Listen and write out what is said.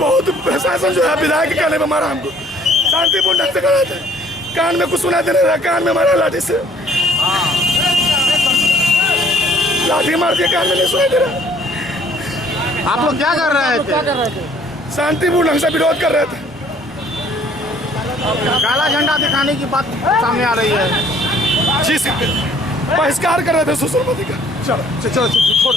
बहुत प्रशासन जो है विधायक के कहने पर मारा हमको, शांतिपूर्ण ढंग से करा था। कान में कुछ सुना देने रहा, कान में मारा लाठी से, लाठी मार दिया, कान में नहीं सुनाई दे रहा। आप लोग क्या कर रहे थे? शांतिपूर्ण ढंग से विरोध कर रहे थे। काला झंडा दिखाने की बात सामने आ रही है। बहिष्कार कर रहे थे सोशल मीडिया का। चलो